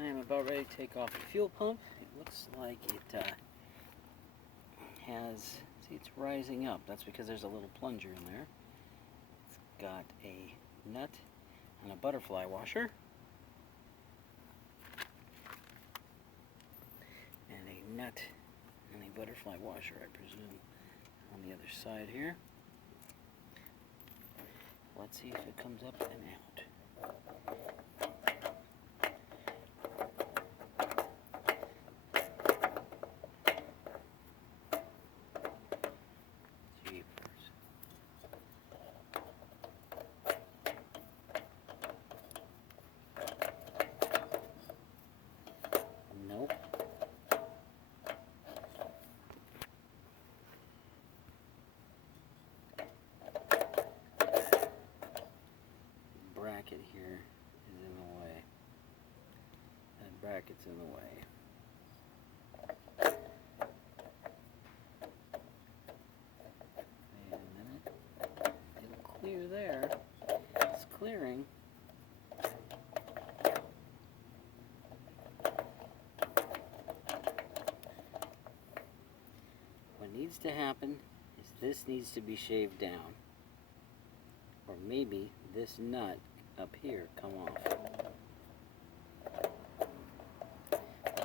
I am about ready to take off the fuel pump. It looks like it has, see, it's rising up. That's because there's a little plunger in there. It's got a nut and a butterfly washer. And a nut and a butterfly washer, I presume, on the other side here. Let's see if it comes up and out. Jeepers. Nope. Bracket here is in the way. That bracket's in the way. Wait a minute. It'll clear there. It's clearing. What needs to happen is this needs to be shaved down. Or maybe this nut up here come off.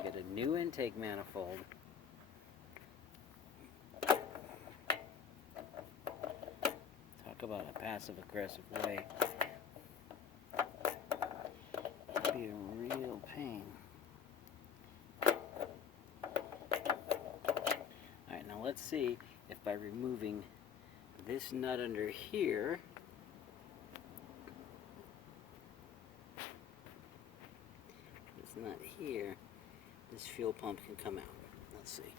Get a new intake manifold. Talk about a passive-aggressive way. It'd be a real pain. Alright, now let's see if by removing this nut under here, nut here, this fuel pump can come out. Let's see.